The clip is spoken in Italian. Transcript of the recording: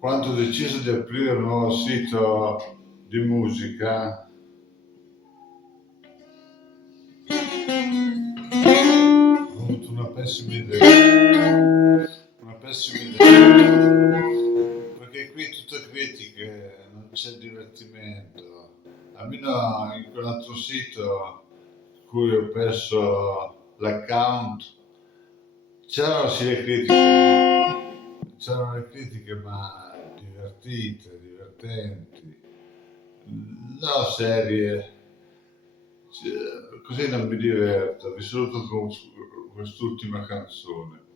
Quando ho deciso di aprire un nuovo sito di musica, ho avuto una pessima idea. Una pessima idea. Perché qui tutte critiche, non c'è divertimento. Almeno in quell'altro sito in cui ho perso l'account c'erano le critiche ma divertite, divertenti, no serie, così non mi diverto, vi saluto con quest'ultima canzone.